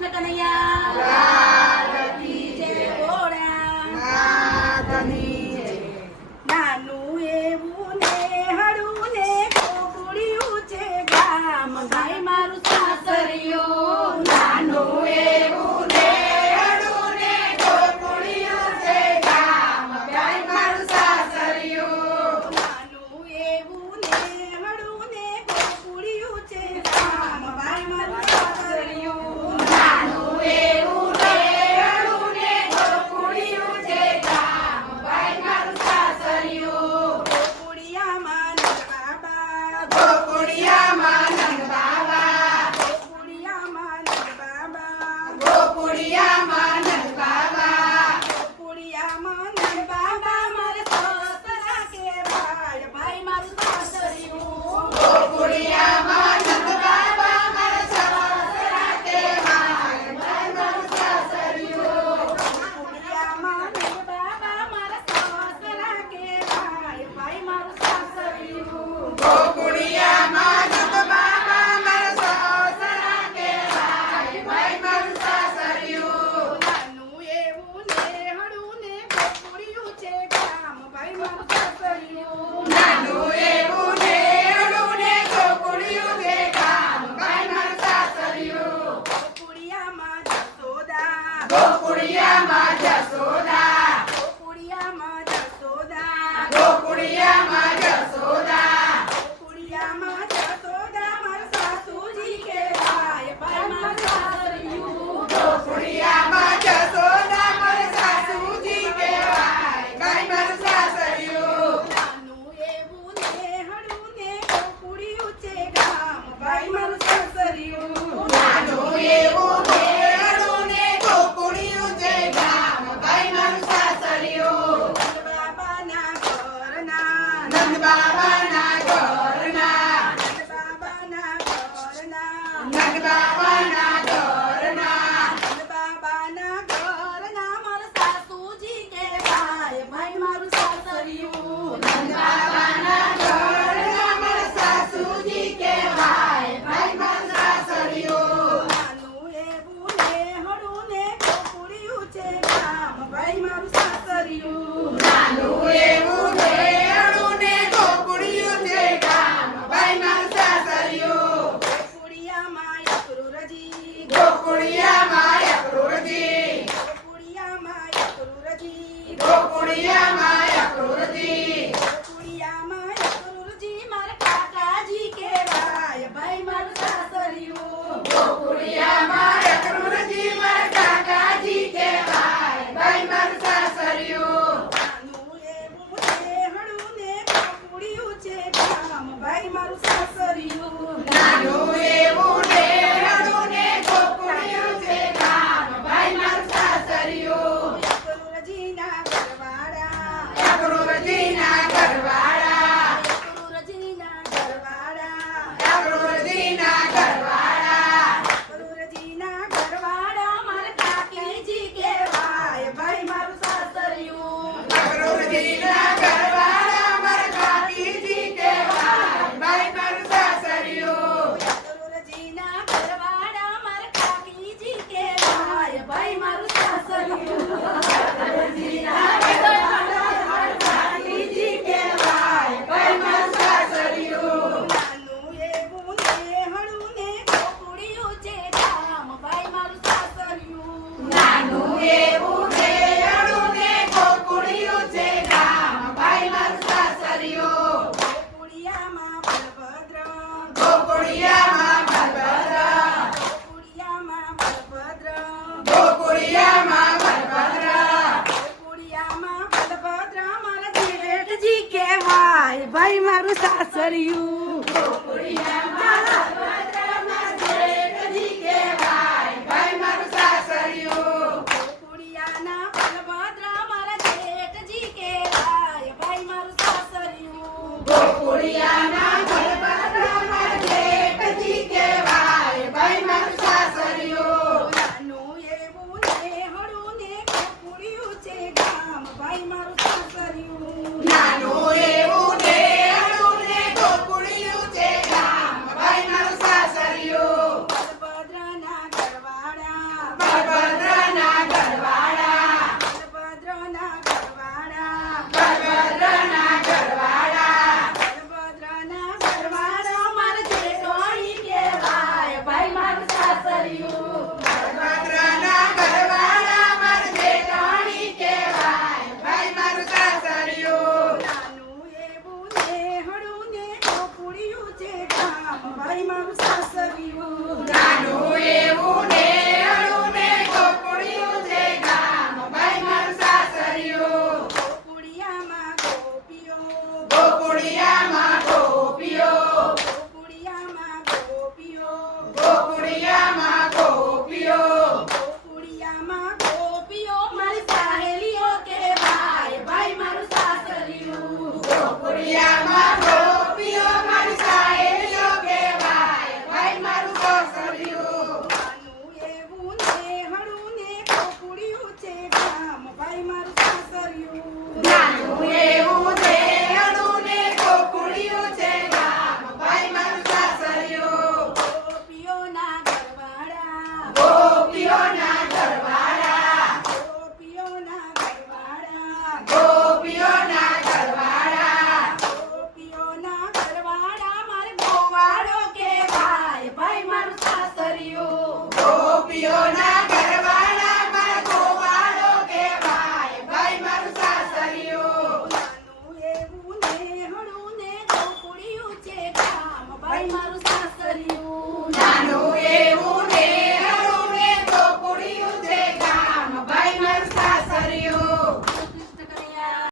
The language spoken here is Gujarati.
કૃષ્ણ કનૈયા લાલ કી જય બોલા નાથની જય. નાનું એવું નેહળું ને ગોકુળિયું છે ગામ ભાઈ મારું સાસરિયું. નાનું એવું નેહળું ને ગોકુળિયું છે ગામ ભાઈ મારું સાસરિયું. નાનું એવું નેહળું ને ગોકુળિયું છે ગામ ભાઈ મારું સાસરિયું. નાનું એવું નેહળું ને ગોકુળિયું છે ગામ ભાઈ મારું સાસરિયું. ગોકુળિયામાં નંદ બાબા ગોકુળિયામાં નંદ બાબા ગોકુળિયામાં નંદ બાબા ગોકુળિયામાં નંદ બાબા ગોકુળિયામાં નંદ બાબા મારા સસરા કહેવાય ભાઈ મારું સાસરિયું. ગોકુળિયામાં નંદ બાબા મારા સસરા કહેવાય ભાઈ મારું સાસરિયું. ગોકુળિયામાં નંદ બાબા મારા સસરા કહેવાય ભાઈ મારું સાસરિયું. ગોકુળિયામાં નંદ બાબા મારા સસરા કહેવાય ભાઈ મારું સાસરિયું. નાનું એવું નેહળું ને ગોકુળિયું છે ગામ ભાઈ મારું સાસરિયું. નાનું એવું નેહળું ને ગોકુળિયું છે ગામ ભાઈ મારું સાસરિયું. ગોકુળિયામાં જસોદા ગોકુળિયામાં જસોદા ગોકુળિયામાં જસોદા ગોકુળિયામાં જસોદા ગોકુળિયામાં જસોદા મારા સાસુજી કહેવાય ભાઈ મારું સાસરિયું. ગોકુળિયામાં જસોદા મારા સાસુજી કહેવાય ભાઈ મારું સાસરિયું. નાનું એવું નેહળું ને ગોકુળિયું છે ગામ ભાઈ મારું સાસરિયું. નાનું એવું નેહળું ને ગોકુળિયું છે ગામ ભાઈ મારું સાસરિયું. નંદ બાબાના ઘરના નંદ બાબાના ઘરના નંદ બાબાના ઘરના નંદ બાબાના ઘરના નંદ બાબાના ઘરના મારા સાસુજી કહેવાય ભાઈ મારું સાસરિયું. નંદ બાબાના ઘરના મારા સાસુજી કહેવાય ભાઈ મારું સાસરિયું. નાનું એવું નેહળું ને ગોકુળિયું છે ગામ ભાઈ મારું સાસરિયું. નાનું એવું નેહળું ને ગોકુળિયું છે ગામ ભાઈ મારું સાસરિયું. ગોકુળિયામાં યકરુરજી ગોકુળિયામાં યકરુરજી ગોકુળિયામાં યકરુરજી ગોકુળિયામાં યકરુરજી ગોકુળિયામાં યકરુરજી મારા કાકાજી કહેવાય ભાઈ મારું સાસરિયું. ગોકુળિયામાં યકરુરજી મારા કાકાજી કહેવાય ભાઈ મારું સાસરિયું. નાનું એવું નેહળું ને ગોકુળિયું છે ગામ ભાઈ મારું સાસરિયું. નાનું એવું નેહળું ને ગોકુળિયું છે ગામ ભાઈ મારું સાસરિયું. યકરુરજીના ઘરવાળા યકરુરજીના ઘરવાળા યકરુરજીના ઘરવાળા યકરુરજીના ઘરવાળા યકરુરજીના ઘરવાળા મારા કાકીજી કહેવાય ભાઈ મારું સાસરિયું. યકરુરજીના ઘરવાળા મારા કાકીજી કહેવાય ભાઈ મારું સાસરિયું. યકરુરજીના ઘરવાળા મારા કાકીજી કહેવાય ભાઈ મારું સાસરિયું. યકરુરજીના ઘરવાળા મારા કાકીજી કહેવાય ભાઈ મારું સાસરિયું. નાનું એવું નેહળું ને ગોકુળિયું છે ગામ ભાઈ મારું સાસરિયું. નાનું એવું નેહળું ને ગોકુળિયું છે ગામ ભાઈ મારું સાસરિયું. ગોકુળિયામાં બળભદ્ર ગોકુળિયામાં બળભદ્ર ગોકુળિયામાં બળભદ્ર ગોકુળિયામાં બળભદ્ર ગોકુળિયામાં બળભદ્ર મારા જેઠજી કહેવાય ભાઈ મારું સાસરિયું. ગોકુળિયામાં બળભદ્ર મારા જેઠજી કહેવાય ભાઈ મારું સાસરિયું. ગોકુળિયાના બળભદ્ર મારા જેઠજી કહેવાય ભાઈ મારું સાસરિયું. ગોકુળિયાના બળભદ્ર મારા જેઠજી કહેવાય ભાઈ મારું સાસરિયું. નાનું એવું નેહળું ને ગોકુળિયું છે ગામ ભાઈ મારું સાસરિયું. નાનું એવું નેહળું ને ગોકુળિયું ભાઈ મારો